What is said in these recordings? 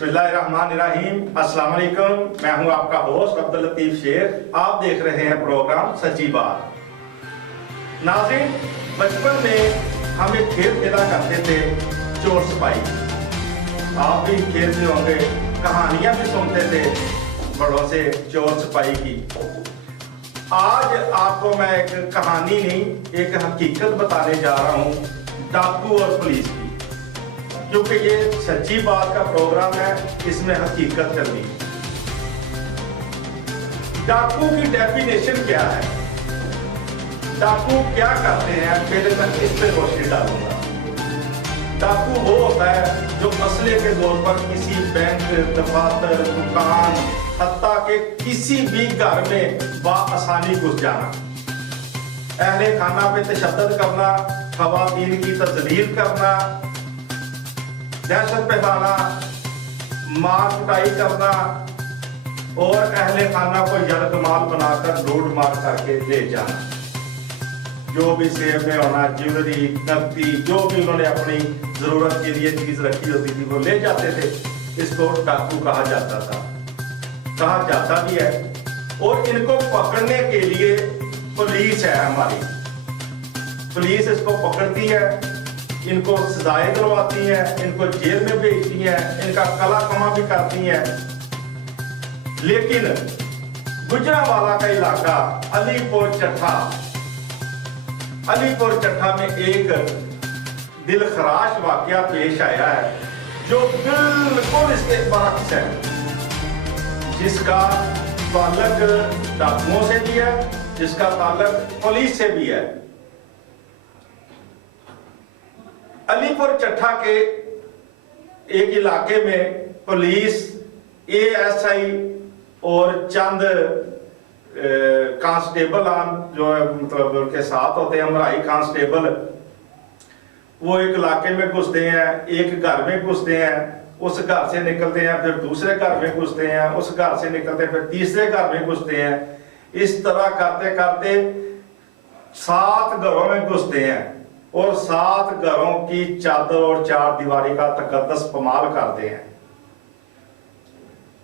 बिस्मिल्लाहिर्रहमानिर्रहीम। अस्सलाम वालेकुम। मैं हूं आपका होस्ट अब्दुल लतीफ शेख। आप देख रहे हैं प्रोग्राम सच्ची बात। नाज़रीन, बचपन में हम एक खेल खेला करते थे, चोर सिपाही। आप भी खेलते होंगे, कहानियां भी सुनते थे बड़ों से चोर सिपाही की। आज आपको मैं एक कहानी नहीं, एक हकीकत बताने जा रहा हूं डाकू और पुलिस की, क्योंकि ये सच्ची बात का प्रोग्राम है, इसमें हकीकत करनी। डाकू की डेफिनेशन क्या है, डाकू क्या करते हैं, पहले मैं इस पे रोशनी डालूंगा। डाकू वो होता है जो असले के तौर पर किसी बैंक, दफातर, दुकान, हत्ता के किसी भी घर में बाआसानी घुस जाना, अहले खाना पे तशद्दुद करना, खवातीन की तजलील करना, दहशत फैलाना, मार कुटाई करना और अहले खाना को यरगमाल बनाकर लूट मार करके ले जाना। जो भी सेब में होना, ज्वेलरी, नकदी, जो भी उन्होंने अपनी जरूरत के लिए चीज रखी होती थी वो ले जाते थे। इसको डाकू कहा जाता था, कहा जाता भी है। और इनको पकड़ने के लिए पुलिस है हमारी, पुलिस इसको पकड़ती है, इनको सजाएं दिलवाती है, इनको जेल में भेजती है, इनका कला कमा भी करती है। लेकिन गुजरांवाला का इलाका अलीपुर चट्ठा, अलीपुर चट्ठा में एक दिलखराश वाकया पेश आया है जो बिल्कुल इसके बरक्स है, जिसका ताल्लुक डाकुओं से भी है, जिसका ताल्लुक पुलिस से भी है। अलीपुर चट्ठा के एक इलाके में पुलिस, एएसआई और चंद कांस्टेबल जो है, मतलब उनके साथ होते हैं हमारी कांस्टेबल, वो एक इलाके में घुसते हैं, एक घर में घुसते हैं, उस घर से निकलते हैं, फिर दूसरे घर में घुसते हैं, उस घर से निकलते हैं, फिर तीसरे घर में घुसते हैं। इस तरह करते करते 7 घरों में घुसते हैं और 7 घरों की चादर और 4 दीवारी का तकद्दस पमाल करते हैं।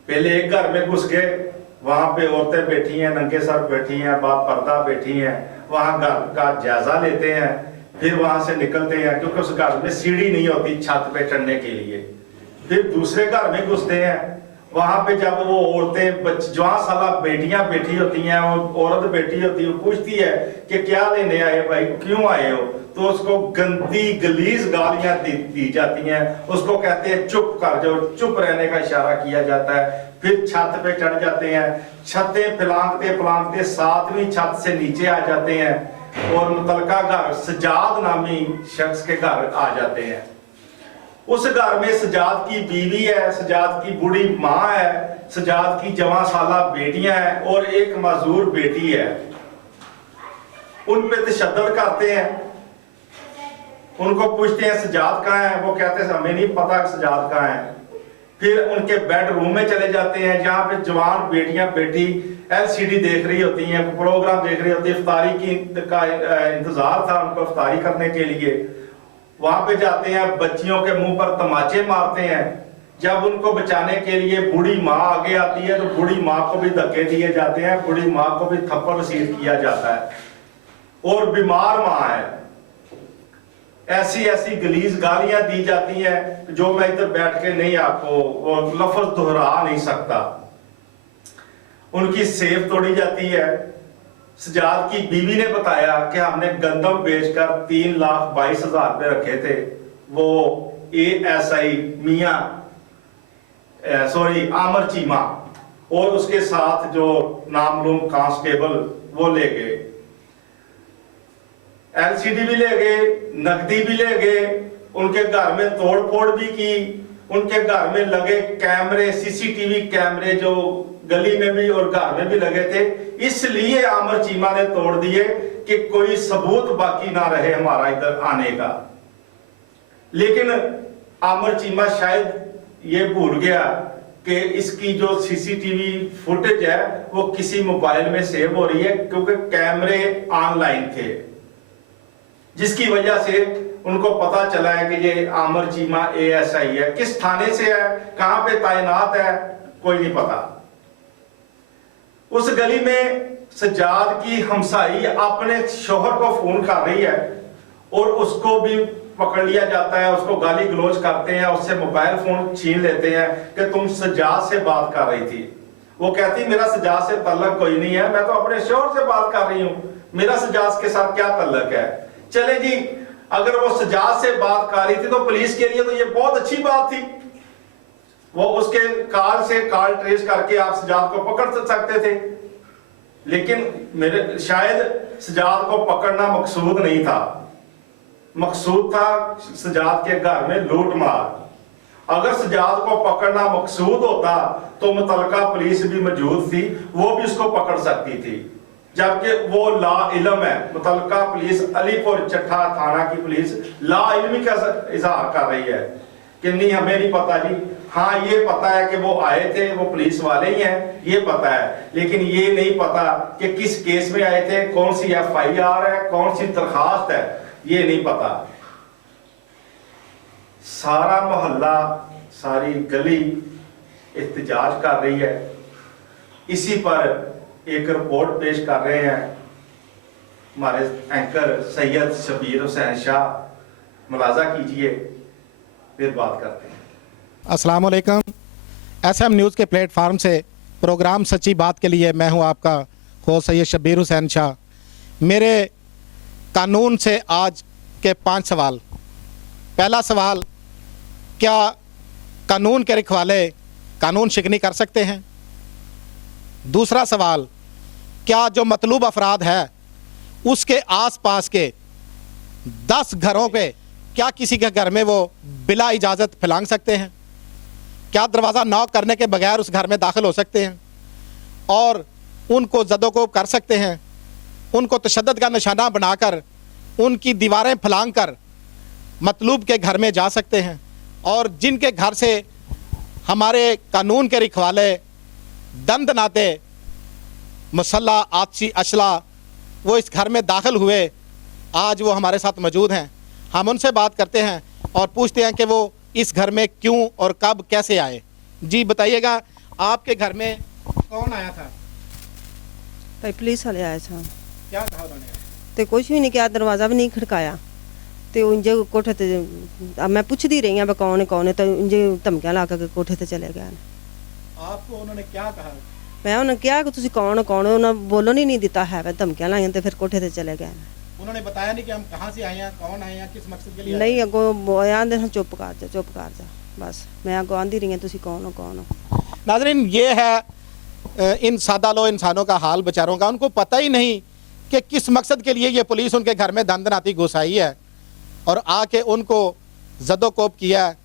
पहले एक घर में घुस गए, वहां पे औरतें बैठी हैं, नंगे सर बैठी हैं, बाप पर्दा बैठी हैं, वहां घर का जायजा लेते हैं, फिर वहां से निकलते हैं, क्योंकि उस घर में सीढ़ी नहीं होती छत पे चढ़ने के लिए। फिर दूसरे घर में घुसते हैं, वहां पे जब वो औरतें जवान साला बेटियां बैठी होती हैं, वो औरत बैठी होती है, वो पूछती है कि क्या लेने आए भाई, क्यों आए हो, तो उसको गंदी गलीज गालियां दी जाती हैं, उसको कहते हैं चुप कर जाओ, चुप रहने का इशारा किया जाता है। फिर छत पे चढ़ जाते हैं, छतें फलांगते फलांगते 7वीं छत से नीचे आ जाते हैं और मुतलका घर सजाद नामी शख्स के घर आ जाते हैं। उस घर में सजाद की बीवी है, सजाद की बूढ़ी माँ है, सजाद की जवान साला बेटियां हैं और एक मजदूर बेटी है। उन पे तशद्दुद करते हैं, उनको पूछते हैं सजाद कहाँ है, वो कहते हैं हमें नहीं पता सजाद कहाँ है। फिर उनके बेडरूम में चले जाते हैं, जहाँ पे जवान बेटियां बैठी एलसीडी देख रही होती हैं, प्रोग्राम देख रही होती है, इफ्तारी का इंतजार था उनको इफ्तारी करने के लिए। वहां पे जाते हैं, बच्चियों के मुंह पर तमाचे मारते हैं। जब उनको बचाने के लिए बूढ़ी माँ आगे आती है तो बूढ़ी माँ को भी धक्के दिए जाते हैं, बूढ़ी माँ को भी थप्पड़ रसीद किया जाता है। और बीमार माँ है, ऐसी ऐसी गलीज गालियां दी जाती हैं जो मैं इधर बैठ के नहीं आपको लफ्ज दोहरा नहीं सकता। उनकी सेफ तोड़ी जाती है। सजाद की बीवी ने बताया कि हमने गंदम बेचकर 3,22,000 रुपए रखे थे, वो एएसआई मियां आमर चीमा और उसके साथ जो नामलूम कांस्टेबल वो ले गए, एलसीडी भी ले गए, नकदी भी ले गए, उनके घर में तोड़ फोड़ भी की, उनके घर में लगे कैमरे, सीसीटीवी कैमरे जो गली में भी और घर में भी लगे थे, इसलिए आमर चीमा ने तोड़ दिए कि कोई सबूत बाकी ना रहे हमारा इधर आने का। लेकिन आमर चीमा शायद ये भूल गया कि इसकी जो सीसीटीवी फुटेज है वो किसी मोबाइल में सेव हो रही है, क्योंकि कैमरे ऑनलाइन थे, जिसकी वजह से उनको पता चला है कि ये आमिर चीमा ASI है, किस थाने से है, कहां पे तैनात है, कोई नहीं पता। उस गली में सज्जाद की हमसाई अपने शोहर को फोन कर रही है और उसको भी पकड़ लिया जाता है, उसको गाली गलौज करते हैं, उससे मोबाइल फोन छीन लेते हैं कि तुम सज्जाद से बात कर रही थी। वो कहती मेरा सज्जाद से तल्लक कोई नहीं है, मैं तो अपने शोहर से बात कर रही हूं, मेरा सज्जाद के साथ क्या तल्लक है। चले जी, अगर वो सज्जाद से बात कर रही थी तो पुलिस के लिए तो ये बहुत अच्छी बात थी, वो उसके कॉल से कॉल ट्रेस करके आप सज्जाद को पकड़ सकते थे। लेकिन मेरे शायद सज्जाद को पकड़ना मकसूद नहीं था, मकसूद था सज्जाद के घर में लूट मार। अगर सज्जाद को पकड़ना मकसूद होता तो मुतलका पुलिस भी मौजूद थी, वो भी उसको पकड़ सकती थी, जबकि वो ला इल्म है। मुतलका पुलिस अलीपुर चट्ठा थाना की पुलिस ला इल्मी का इजहार कर रही है कि नहीं हमें नहीं पता जी। हाँ ये पता है कि वो आए थे, वो पुलिस वाले ही हैं, ये पता है, लेकिन ये नहीं पता कि किस केस में आए थे, कौन सी FIR है, कौन सी दरखास्त है, ये नहीं पता। सारा मोहल्ला, सारी गली एहतजाज कर रही है। इसी पर एक रिपोर्ट पेश कर रहे हैं हमारे एंकर सैयद शबीर हुसैन शाह, मुलाजा कीजिए, फिर बात करते हैं। अस्सलाम वालेकुम। SM न्यूज़ के प्लेटफार्म से प्रोग्राम सच्ची बात के लिए मैं हूं आपका होस्ट सैयद शबीर हुसैन शाह। मेरे कानून से आज के 5 सवाल। पहला सवाल, क्या कानून के रखवाले कानून शिकनी कर सकते हैं? दूसरा सवाल, क्या जो मतलूब अफराद है उसके आसपास के 10 घरों पे क्या किसी के घर में वो बिला इजाज़त फैलांग सकते हैं? क्या दरवाज़ा नॉक करने के बगैर उस घर में दाखिल हो सकते हैं और उनको जदोकोब कर सकते हैं, उनको तशद्दुद का निशाना बनाकर उनकी दीवारें फलांग कर मतलूब के घर में जा सकते हैं? और जिनके घर से हमारे कानून के रखवाले दंद नाते मुसल्ला आतशी अशला वो इस घर में दाखिल हुए, आज वो हमारे साथ मौजूद हैं। हम उनसे बात करते हैं और पूछते हैं कि वो इस घर में क्यों और कब कैसे आए। जी बताइएगा, आपके घर में कौन आया था? भाई पुलिस वाले आए थे। क्या कहा उन्होंने? तो कुछ भी नहीं किया, दरवाज़ा भी नहीं खड़काया। तो उनजे कोठे ते अब मैं पूछती रही हूँ कौन है, तो उनजे धमकियां ला के कोठे ते चले गए। आपको उन्होंने क्या कहा? मैं उन्हें क्या कि तुसी कौन उन्होंने बोलन ही नहीं दिता है, वह धमकियां लाई तो फिर कोठे ते चले गए। उन्होंने बताया नहीं कि हम कहाँ से आए हैं, कौन आए हैं, किस मकसद के लिए? नहीं, अगो आंदे चुप कर जा, बस मैं अगो आंदी रही हूँ तुसी कौन हो। नाज़रीन, ये है इन सादा लो इंसानों का हाल बेचारों का। उनको पता ही नहीं कि किस मकसद के लिए ये पुलिस उनके घर में दंदनाती घुस आई है और आके उनको जदोकोब किया है,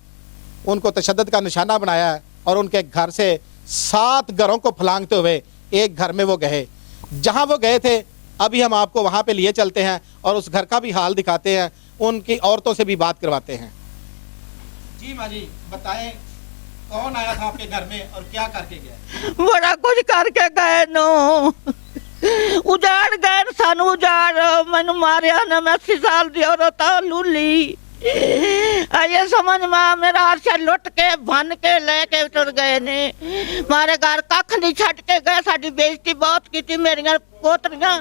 उनको तशद्दुद का निशाना बनाया है और उनके घर से 7 घरों को फलांगते हुए एक घर में वो गए। जहाँ वो गए थे अभी हम आपको वहाँ पे लिए चलते हैं और उस घर का भी हाल दिखाते हैं, उनकी औरतों से भी बात करवाते हैं। जी माँ जी बताएं, कौन आया था आपके घर में और क्या करके गया? बड़ा कुछ करके गए नो, उजाड़ गए सानू, उजाड़ मैनू मारिया ना, मैं 80 साल दी औरत लूली। ये समझ में मेरा अर्शा लुट के भन के लेके टुर गए ने, मारे घर कख नहीं छट के गए, साडी बेइज्जती बहुत की। मेरिया पोतरियां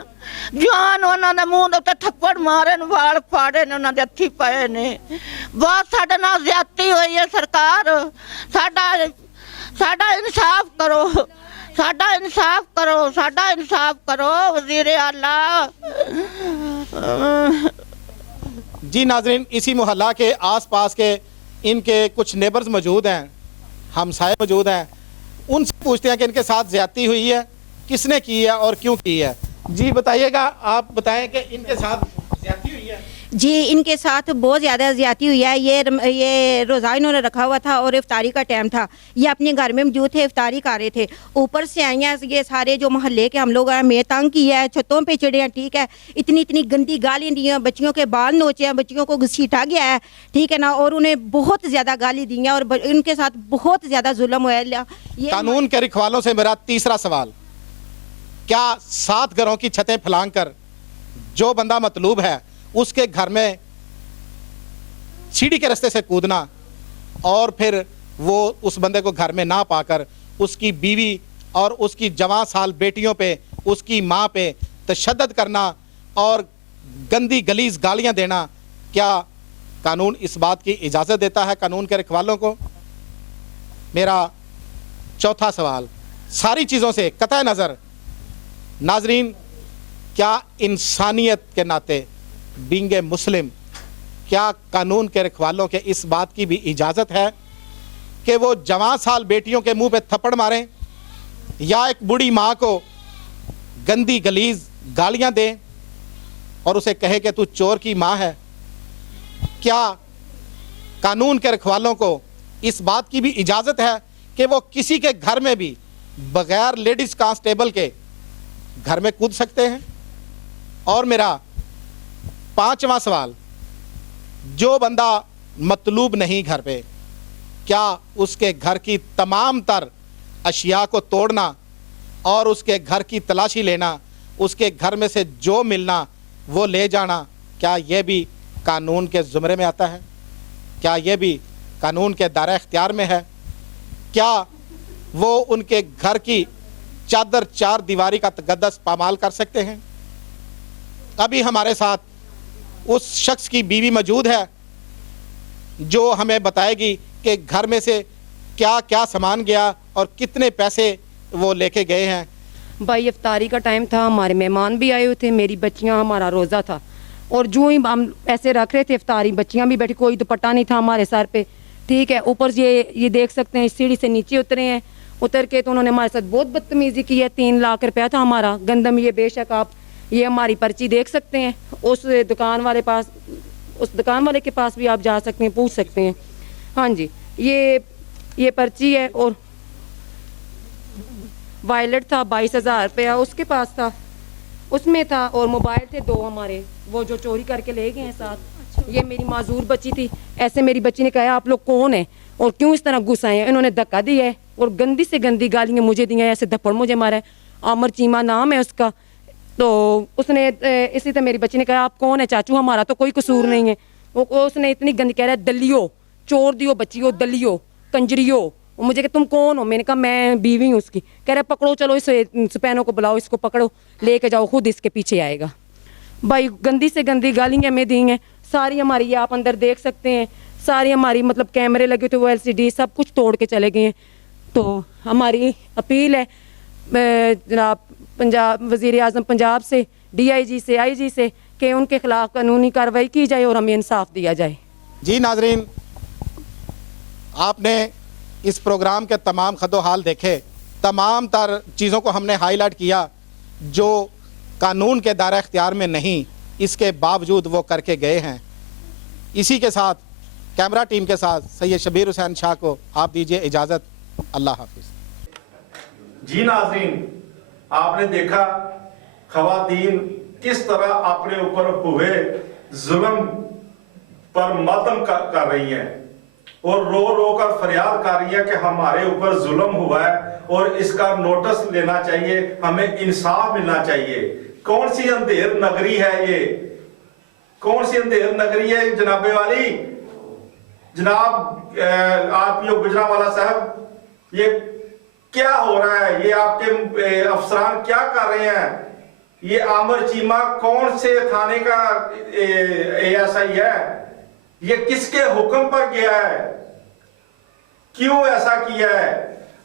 जान उन्होंने मुंह उत्ते थप्पड़ मारे ने, वाल फाड़े ने, उन्होंने हथी पे ने। बहुत साडे नाल ज्यादती हुई है। सरकार साडा इंसाफ करो, साडा इंसाफ करो, साडा इंसाफ करो वज़ीर आला। जी नाजरीन, इसी मोहल्ला के आसपास के इनके कुछ नेबर्स मौजूद हैं, हमसाए मौजूद हैं, उनसे पूछते हैं कि इनके साथ ज्यादती हुई है, किसने की है और क्यों की है। जी बताइएगा, आप बताएं कि इनके साथ ज्यादती हुई है। जी इनके साथ बहुत ज़्यादा ज़्यादती हुई है। ये रोज़ा इन्होंने रखा हुआ था और इफ्तारी का टाइम था, ये अपने घर में मौजूद थे, इफ्तारी कर रहे थे। ऊपर से आई हैं ये सारे जो मोहल्ले के हम लोग हैं, मैं तंग किया है, छतों पे चढ़े हैं, ठीक है, इतनी इतनी गंदी गालियाँ दी हैं, बच्चियों के बाल नोचे हैं, बच्चियों को घसीटा गया है, ठीक है ना, और उन्हें बहुत ज़्यादा गाली दी हैं और इनके साथ बहुत ज़्यादा जुल्म हुआ है। कानून के रखवालों से मेरा तीसरा सवाल, क्या 7 घरों की छतें फैलांग कर जो बंदा मतलूब है उसके घर में सीढ़ी के रास्ते से कूदना और फिर वो उस बंदे को घर में ना पाकर उसकी बीवी और उसकी जवान साल बेटियों पे, उसकी माँ पे तशद्दुद करना और गंदी गलीज गालियाँ देना, क्या कानून इस बात की इजाज़त देता है कानून के रखवालों को? मेरा चौथा सवाल, सारी चीज़ों से कतई नज़र नाजरीन, क्या इंसानियत के नाते बीइंग ए मुस्लिम, क्या कानून के रखवालों के इस बात की भी इजाज़त है कि वो जवान साल बेटियों के मुंह पे थप्पड़ मारें या एक बूढ़ी माँ को गंदी गलीज गालियां दें और उसे कहे कि तू चोर की माँ है? क्या कानून के रखवालों को इस बात की भी इजाज़त है कि वो किसी के घर में भी बगैर लेडीज़ कांस्टेबल के घर में कूद सकते हैं? और मेरा पांचवा सवाल, जो बंदा मतलूब नहीं घर पे, क्या उसके घर की तमाम तर अशिया को तोड़ना और उसके घर की तलाशी लेना, उसके घर में से जो मिलना वो ले जाना, क्या यह भी कानून के ज़ुमरे में आता है? क्या यह भी कानून के दायरे इख्तियार में है? क्या वो उनके घर की चादर चार दीवारी का तकद्दस पामाल कर सकते हैं? अभी हमारे साथ उस शख्स की बीवी मौजूद है जो हमें बताएगी कि घर में से क्या क्या सामान गया और कितने पैसे वो लेके गए हैं। भाई इफ्तारी का टाइम था, हमारे मेहमान भी आए हुए थे, मेरी बच्चियां, हमारा रोज़ा था और जो ही हम ऐसे रख रहे थे इफ्तारी, बच्चियां भी बैठी, कोई दुपट्टा नहीं था हमारे सर पे, ठीक है। ऊपर ये देख सकते हैं, सीढ़ी से नीचे उतरे हैं, उतर के तो उन्होंने हमारे साथ बहुत बदतमीजी की है। 3 लाख रुपया था हमारा गंदम, ये बेशक आप ये हमारी पर्ची देख सकते हैं, उस दुकान वाले के पास भी आप जा सकते हैं, पूछ सकते हैं। हाँ जी, ये पर्ची है और वायलेट था 22,000 रुपया उसके पास था, उसमें था, और मोबाइल थे 2 हमारे, वो जो चोरी करके ले गए हैं साथ। ये मेरी माजूर बच्ची थी, ऐसे मेरी बच्ची ने कहा आप लोग कौन है और क्यों इस तरह गुस्सा है? इन्होंने धक्का दिया है और गंदी से गंदी गालियाँ मुझे दी हैं, ऐसे धप्पड़ मुझे मारा है। आमर चीमा नाम है उसका, तो उसने इसी तरह मेरी बच्ची ने कहा आप कौन है चाचू, हमारा तो कोई कसूर नहीं है। उसने इतनी गंदी कह रहा है दलियो, चोर दियो बच्चियो, दलियो, कंजरियो। मुझे कहा तुम कौन हो? मैंने कहा मैं बीवी हूँ उसकी। कह रहा पकड़ो, चलो इस सुपैनों को बुलाओ, इसको पकड़ो, लेके जाओ, खुद इसके पीछे आएगा। भाई गंदी से गंदी गालियाँ हमें दी हैं सारी हमारी, ये आप अंदर देख सकते हैं, सारी हमारी मतलब कैमरे लगे थे, वो LCD सब कुछ तोड़ के चले गए हैं। तो हमारी अपील है जनाब पंजाब वज़ीर आज़म पंजाब से, DIG से, IG से कि उनके खिलाफ कानूनी कार्रवाई की जाए और हमें इंसाफ दिया जाए। जी नाजरीन, आपने इस प्रोग्राम के तमाम खदोहाल देखे, तमाम तर चीज़ों को हमने हाईलाइट किया जो कानून के दायरे इख्तियार में नहीं, इसके बावजूद वो करके गए हैं। इसी के साथ कैमरा टीम के साथ सैयद शब्बीर हुसैन शाह को आप दीजिए इजाज़त। अल्लाह हाफिज़। जी नाज़रीन, आपने देखा ख़वातीन किस तरह अपने ऊपर हुए जुल्म पर मातम कर रही हैं और रो रो कर फरियाद कर रही है कि हमारे ऊपर जुल्म हुआ है और इसका नोटिस लेना चाहिए, हमें इंसाफ मिलना चाहिए। कौन सी अंधेर नगरी है ये? कौन सी अंधेर नगरी है जनाबे वाली? जनाब RPO गुजरांवाला साहब, ये क्या हो रहा है? ये आपके अफसरान क्या कर रहे हैं? ये आमिर चीमा कौन से थाने का ASI है? ये किसके हुक्म पर गया है? क्यों ऐसा किया है?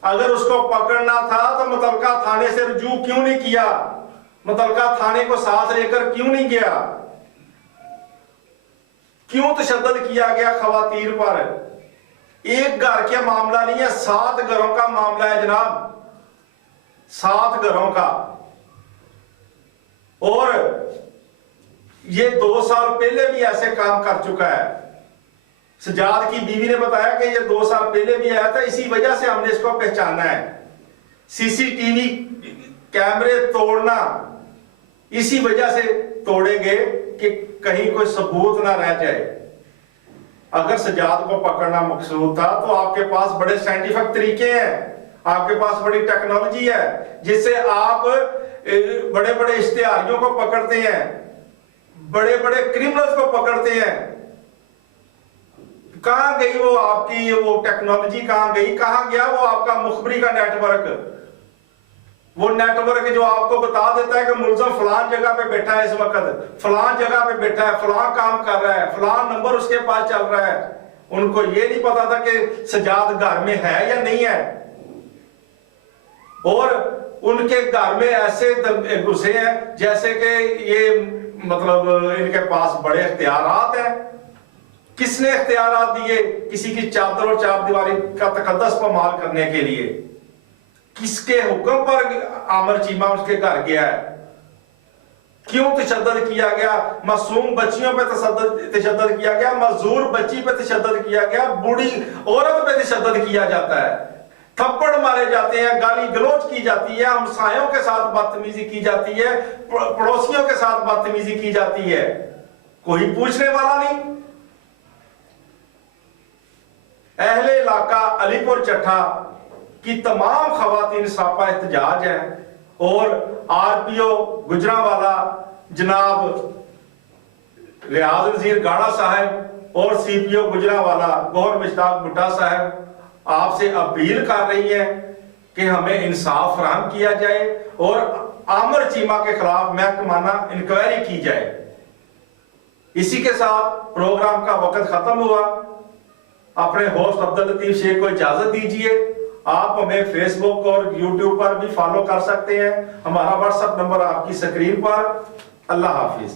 अगर उसको पकड़ना था तो मुतलका थाने से रुजू क्यों नहीं किया? मुतलका थाने को साथ लेकर क्यों नहीं गया? क्यों तशद्दुद किया गया खवातीन पर? एक घर का मामला नहीं है, 7 घरों का मामला है जनाब, 7 घरों का। और ये 2 साल पहले भी ऐसे काम कर चुका है। सजाद की बीवी ने बताया कि ये 2 साल पहले भी आया था, इसी वजह से हमने इसको पहचाना है। CCTV कैमरे तोड़ना इसी वजह से तोड़े गए कि कहीं कोई सबूत ना रह जाए। अगर सजाद को पकड़ना मकसूद था तो आपके पास बड़े साइंटिफिक तरीके हैं, आपके पास बड़ी टेक्नोलॉजी है जिससे आप बड़े बड़े इश्तिहारियों को पकड़ते हैं, बड़े बड़े क्रिमिनल्स को पकड़ते हैं। कहां गई वो आपकी वो टेक्नोलॉजी, कहां गई, कहां गया वो आपका मुखबरी का नेटवर्क? वो नेटवर्क जो आपको बता देता है कि मुलजम फलान जगह पे बैठा है, इस वक्त फलान जगह पे बैठा है, फलान काम कर रहा है, फलान नंबर उसके पास चल रहा है। उनको ये नहीं पता था कि सजाद घर में है या नहीं है। और उनके घर में ऐसे घुसे हैं जैसे कि ये मतलब इनके पास बड़े इख्तियारात हैं। किसने इख्तियारात दिए किसी की चादर और चारदीवारी का तकद्दस पामाल करने के लिए? किसके हुक्म पर आमिर चीमा उसके घर गया है? क्यों तशद्दुद किया गया? मासूम बच्चियों पे तशद्दुद किया गया, मजदूर बच्ची पे तशद्दुद किया गया, बूढ़ी औरत पे तशद्दुद किया जाता है, थप्पड़ मारे जाते हैं, गाली गलौज की जाती है, हमसायों के साथ बदतमीजी की जाती है, पड़ोसियों के साथ बदतमीजी की जाती है। कोई पूछने वाला नहीं। अहले इलाका अलीपुर चट्ठा की तमाम खवातीन सापा एहतजाज है और आरपीओ गुजरांवाला जनाब रियाज वजीर गाड़ा साहब और सीपीओ गुजरांवाला गौहर मुश्ताक भुट्टा साहब आपसे अपील कर रही है कि हमें इंसाफ फराहम किया जाए और आमिर चीमा के खिलाफ महकमाना इंक्वायरी की जाए। इसी के साथ प्रोग्राम का वक्त खत्म हुआ। अपने होस्ट अब्दुल लतीफ शेख को इजाजत दीजिए। आप हमें फेसबुक और यूट्यूब पर भी फॉलो कर सकते हैं। हमारा व्हाट्सएप नंबर आपकी स्क्रीन पर। अल्लाह हाफिज।